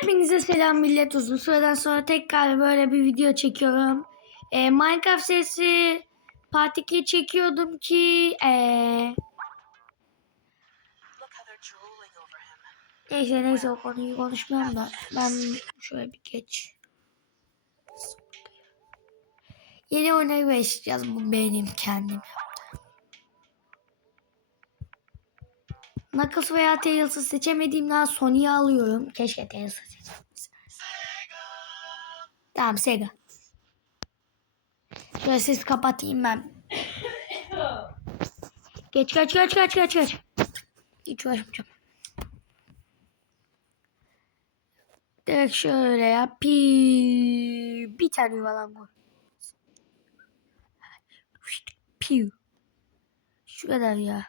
Hepinize selam millet uzun süreden sonra tekrar böyle bir video çekiyorum. Ee, Minecraft serisi Part 2 çekiyordum ki ee, neyse neyse o konuyu konuşmuyorum da ben şöyle bir geç. Yeni oyuna başlayacağız bu benim kendim Knuckles veya Tails'ı seçemediğimden Sony'yi alıyorum. Keşke Tails'ı seçebilsem. Tamam Sega. Şöyle ses kapatayım ben. Geç geç geç geç geç geç. Hiç uğraşmayacağım. Direkt şöyle ya. Pi bir tane yuvalan koy. Piu. Şu kadar ya.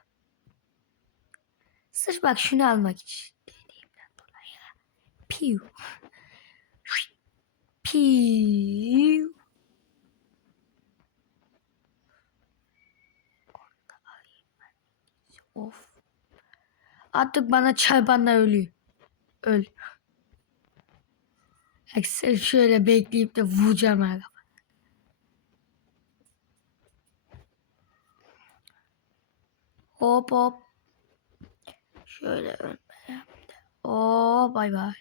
Sırf bak şunu almak için. Dediğimden dolayı. Piu. Piu. Of. Artık bana çarpanla ölüyor. Öl. Sırf şöyle bekleyip de vuracağım her. Hop hop. Şöyle ölmeye. Oo bay bay.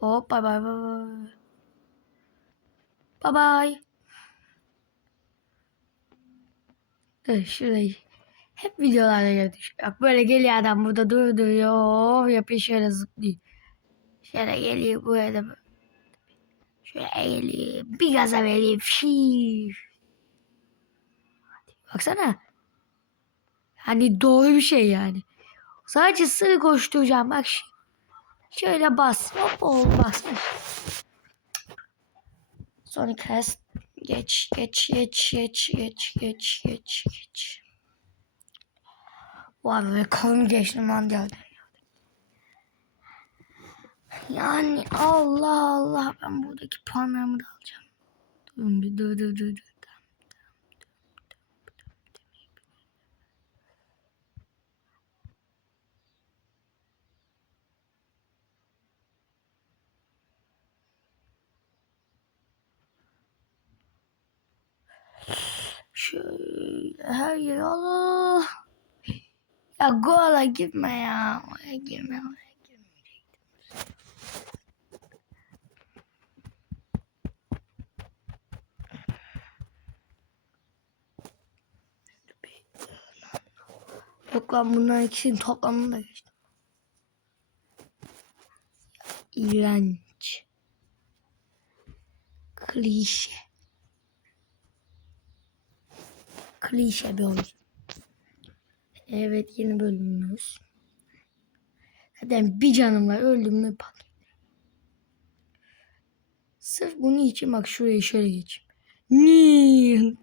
Hop bay bay bay bay. Bay. Dur şurayı. Hep videolarda gördük. Bak böyle geliyor adam burada durduruyor. Yapıyor şöyle zıplıyor. Şöyle geliyor buraya da. Şöyle eğiliyor. Bir gaza veriyor. Fiii. Baksana. Hani doğru bir şey yani. Sadece sırrı koşturacağım. Bak şöyle bas. Hop olmaz. Sonra kes. Geç, geç, geç, geç, geç, geç, geç, geç. Vay be kolum geçti mandalda. Yani Allah Allah ben buradaki puanlarımı da alacağım. Dur dur dur dur. dur. Şöyle her yer Allah. Ya goala gitme ya. Oraya girme oraya girmeyecektim. Yok lan bunların ikisinin toplamını da geçtim. İğrenç. Klişe. Klişe bir oyun. Evet yeni bölümümüz. Zaten bir canım öldüm mü pat. Sırf bunun için bak şuraya şöyle geçeyim. Nii.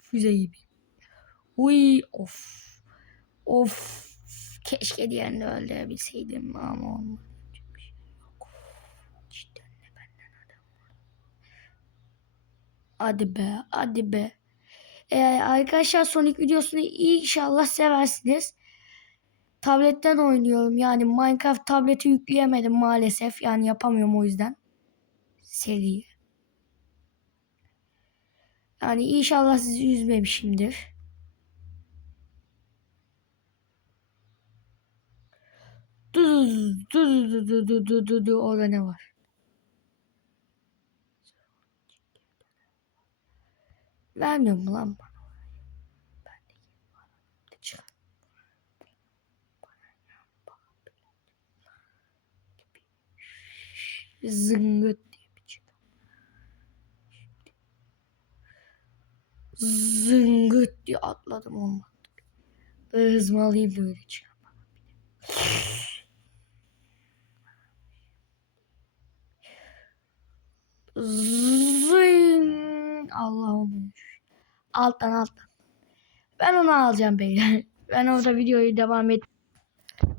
Füze gibi. Uy of. Of. Keşke diğerini öldürebilseydim ama olmadı. Şey. Cidden. Hadi be hadi be. Ee, arkadaşlar Sonic videosunu inşallah seversiniz. Tabletten oynuyorum. Yani Minecraft tableti yükleyemedim maalesef. Yani yapamıyorum o yüzden. Seri. Yani inşallah sizi üzmemişimdir. Du du du du du du du du orada ne var? Vermiyor mu lan bana? Zıngıt diye bir. Zıngıt diye atladım olmadı. Böyle hızımı alayım da öyle. Zing. Allah olmuş. Alttan alttan. Ben onu alacağım beyler. Ben orada videoyu devam et.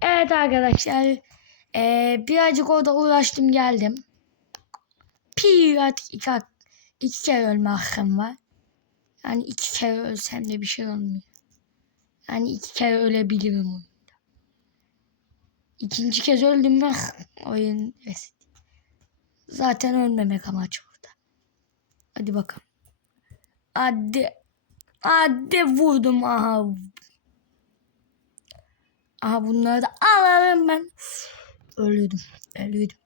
Evet arkadaşlar. Ee, birazcık orada uğraştım geldim. Pi artık iki, iki kere ölme hakkım var. Yani iki kere ölsem de bir şey olmuyor. Yani iki kere ölebilirim oyunda. İkinci kez öldüm ben. Oyun reset. Zaten ölmemek amaç burada. Hadi bakalım. Hadi. Hadi vurdum. Aha. Aha bunları da alalım ben. Ölüyordum. Ölüyordum.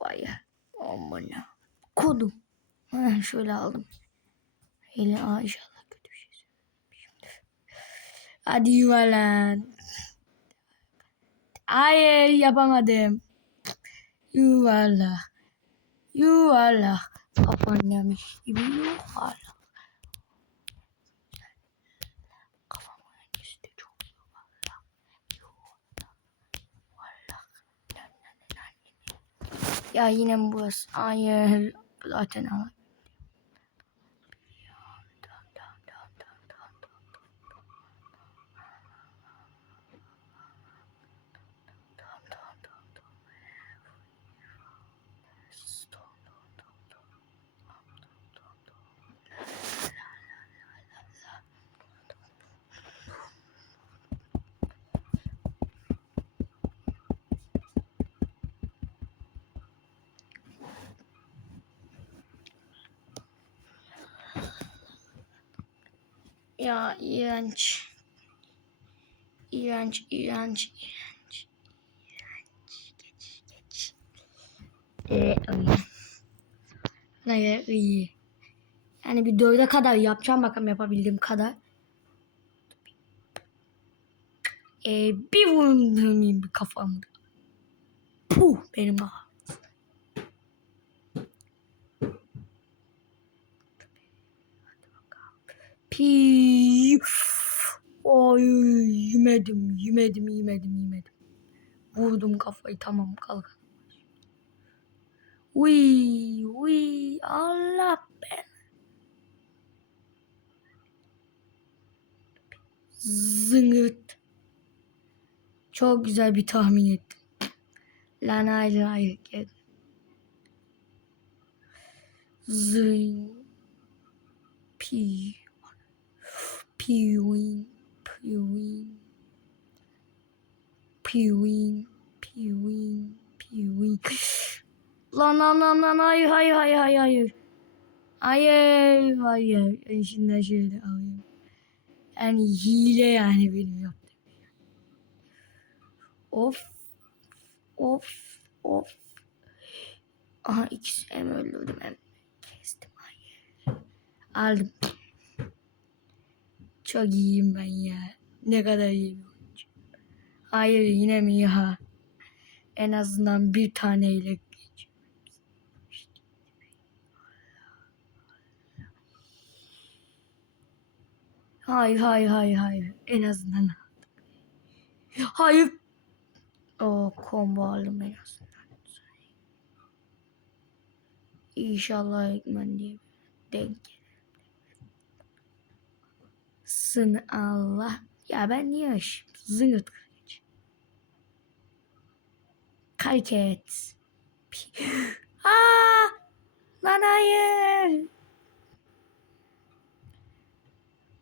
Vay. Amına. Kodum. Ha, şöyle aldım. Hele inşallah kötü bir şey. Hadi yuvarlan. Hayır yapamadım. Yuvarlak. Yuvarlak. Kafam yanmış gibi yuvarlak. Ya yine burası. Hayır. Zaten ama Ya iğrenç. İğrenç, iğrenç, iğrenç. İğrenç. Geç, geç. Ee, iyi. Hayır, iyi. Yani bir dörde kadar yapacağım bakalım yapabildiğim kadar. Ee, bir bir kafamda. Puh benim kafam. Pi. Ay yemedim, yemedim, yemedim, yemedim. Vurdum kafayı tamam kalk. Uy, uy, Allah be. Zıngırt. Çok güzel bir tahmin ettim. Lan hayır hayır gel. Zıng. Pi. Piwin. Piwin. Piwin. Piwin. Piwin. Lan lan lan lan hayır hayır hayır hayır hayır. Hayır hayır. Ben şimdi şöyle alayım. Yani hile yani benim yaptığım. Of. Of. Of. Aha ikisi hem öldürdüm hem kestim. Hayır. Aldım. Çok iyiyim ben ya. Ne kadar iyi oyuncu. Hayır yine mi ya? En azından bir taneyle. Hayır hayır hayır hayır. En azından aldım. Hayır. O combo aldım en azından. İnşallah Ekmen diye denk. Sın Allah. Ya ben niye aşım? Zıngırt kırıcı. Hareket. Pi- Aa! Lan hayır.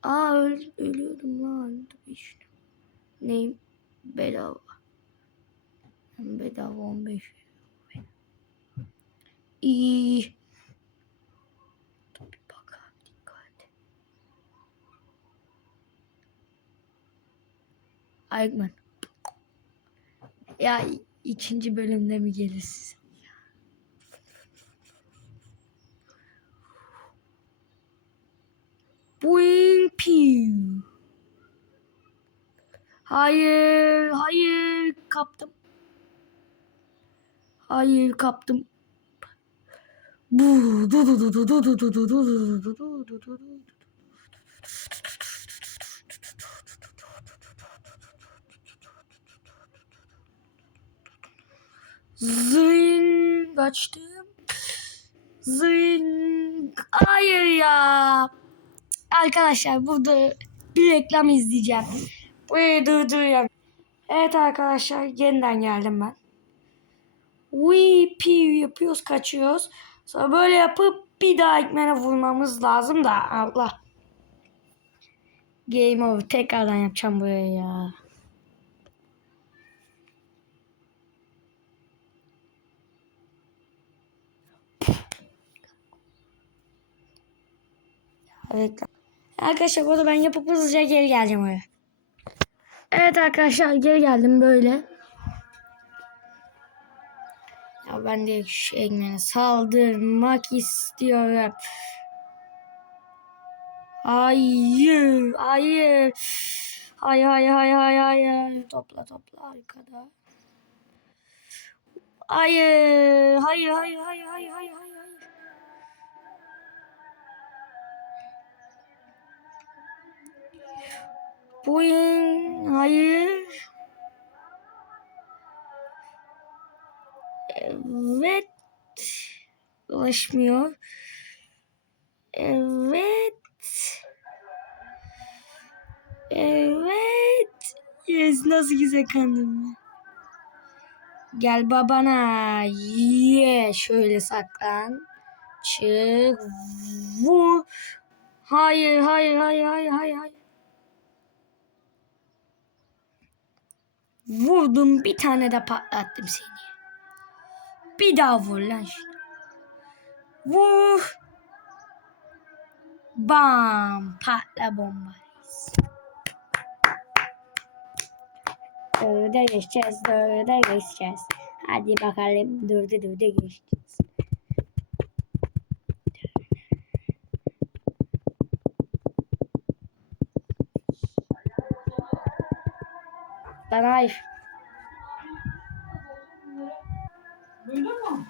Aa öl ölüyordum lan. İşte. Neyim? Bedava. Bedava 15 euro. İyi. Dur bir bakalım dikkat. Aygman. Ya ikinci bölümde mi gelirsin? Boing piu. Hayır, hayır kaptım. Hayır kaptım. Bu du du du du du du du du du du du du du du Zing açtım. Zing. Hayır ya. Arkadaşlar burada bir reklam izleyeceğim. Burayı durduruyorum. Evet arkadaşlar yeniden geldim ben. Piu yapıyoruz kaçıyoruz. Sonra böyle yapıp bir daha ekmene vurmamız lazım da Allah. Game over. Tekrardan yapacağım buraya ya. Evet. Arkadaşlar bu arada ben yapıp hızlıca geri geleceğim oraya. Evet arkadaşlar geri geldim böyle. Ya ben de şu ekmeğe saldırmak istiyorum. Hayır, hayır. Hayır, hayır, hayır, hayır, hayır. Topla, topla arkada. Hayır, hayır, hayır, hayır, hayır, hayır, hayır. Boing, hayır. Evet. Ulaşmıyor. Evet. Evet. Yes, nasıl güzel kandım. Gel babana. Ye. Şöyle saklan. Çık. Vur. Hayır, hayır, hayır, hayır, hayır, hayır. Vurdum bir tane de patlattım seni. Bir daha vur lan şunu. Vur. Bam. Patla bomba. Dörde geçeceğiz. Dörde geçeceğiz. Hadi bakalım. Dörde dörde geçeceğiz. Ben hayır.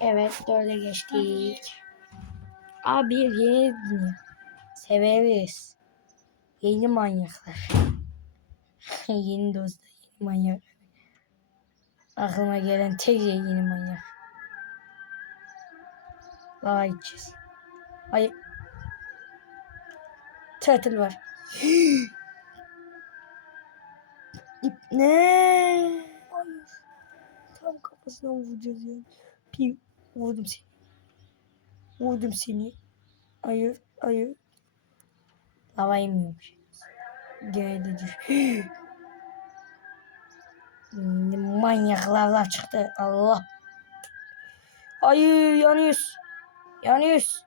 Evet dörde geçtik. Abi yeni dünya. Severiz. Yeni manyaklar. yeni dostlar. Yeni manyak. Aklıma gelen tek şey yeni manyak. Vay içeceğiz. Hayır. Turtle var. Ne? Hayır. Tam kafasına vuracağız yani. Piu. Vurdum seni. Vurdum seni. Hayır. Hayır. Hava inmiyormuş. Gene de düş. Manyaklarla çıktı. Allah. Hayır yanıyoruz. Yanıyoruz.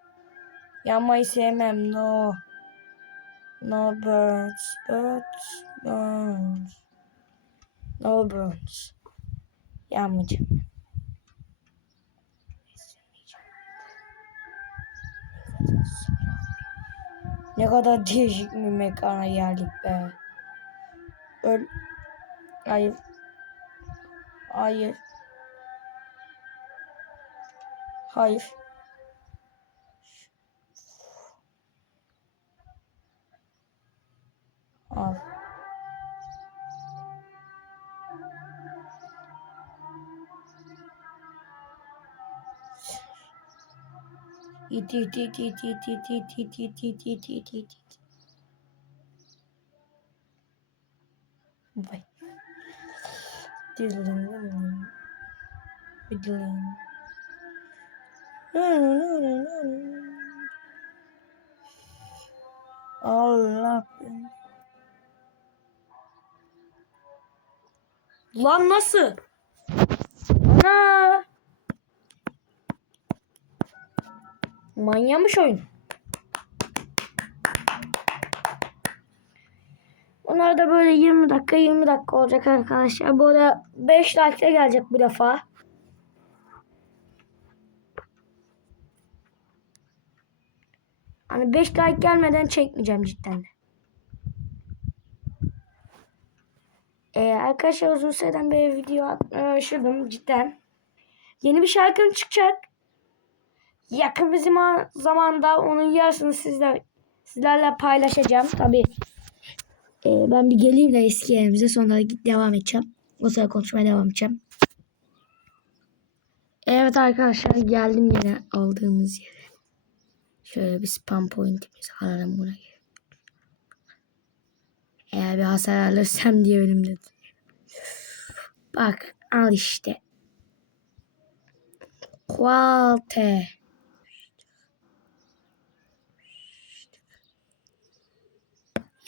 Yanmayı sevmem. No. No birds. Birds. Birds. No birds. Yanmayacağım. Ne kadar değişik bir mekana geldik be. Öl. Hayır. Hayır. Hayır. Al. İt it it it it it it it it it it it it it. Vay. Dilim. Dilim. Allah. Lan nasıl? Ana! Manyamış oyun. Onlar da böyle 20 dakika 20 dakika olacak arkadaşlar. Böyle 5 dakika gelecek bu defa. Hani 5 like gelmeden çekmeyeceğim cidden de. Ee, arkadaşlar uzun süreden beri video başladım cidden. Yeni bir şarkım çıkacak. Yakın bir zaman, zamanda onun yarısını sizler, sizlerle paylaşacağım. Tabi ben bir geleyim de eski yerimize sonra devam edeceğim. O sırada konuşmaya devam edeceğim. Evet arkadaşlar geldim yine aldığımız yere. Şöyle bir spam pointimizi alalım buraya. Eğer bir hasar alırsam diye önümde. Bak al işte. Kualte.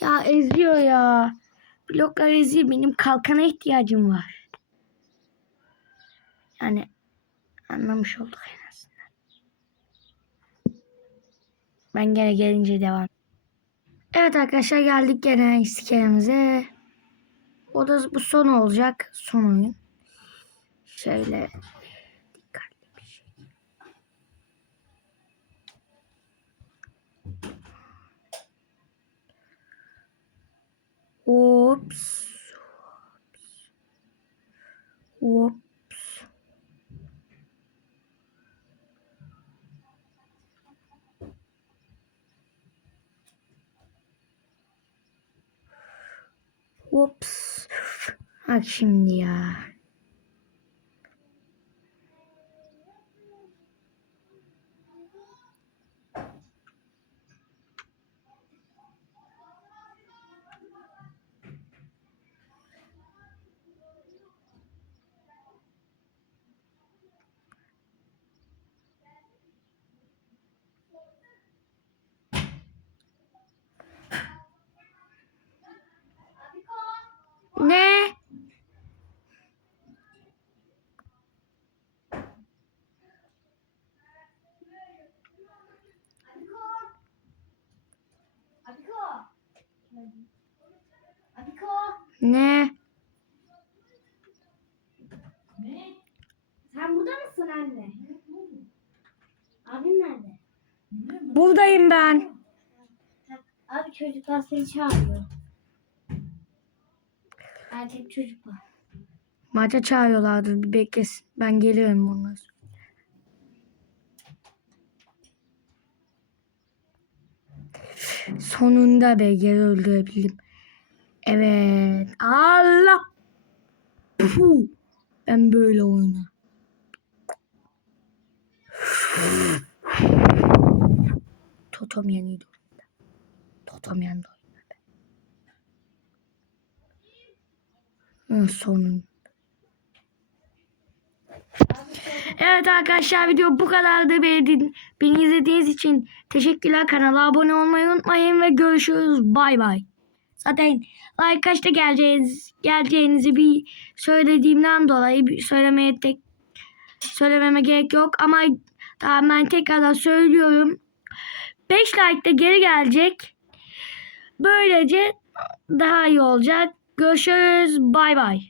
Ya eziyor ya. Bloklar eziyor. Benim kalkana ihtiyacım var. Yani anlamış olduk en azından. Ben gene gelince devam. Evet arkadaşlar geldik gene iskelemize. O da bu son olacak. Son oyun. Şöyle dikkatli bir şey. Ops. Ops. Ops. Bak şimdi ya. Ne? Sen burada mısın anne? Abin nerede? Buradayım ben. Abi çocuklar seni çağırıyor. Erkek çocuklar. Maça çağırıyorlardır bir beklesin. Ben geliyorum onlar. Sonunda be geri öldürebildim. Evet. Allah. Puh. Ben böyle oyna. Totom yeniydi oyunda. Totom yendi oyunda. Hı, Sonunda. Evet arkadaşlar video bu kadardı. Beni, beni izlediğiniz için teşekkürler. Kanala abone olmayı unutmayın ve görüşürüz. Bay bay. Zaten like kaçta geleceğiniz, geleceğinizi bir söylediğimden dolayı söylemeye tek söylememe gerek yok ama tamam ben tekrardan söylüyorum. 5 like'da geri gelecek. Böylece daha iyi olacak. Görüşürüz. Bay bay.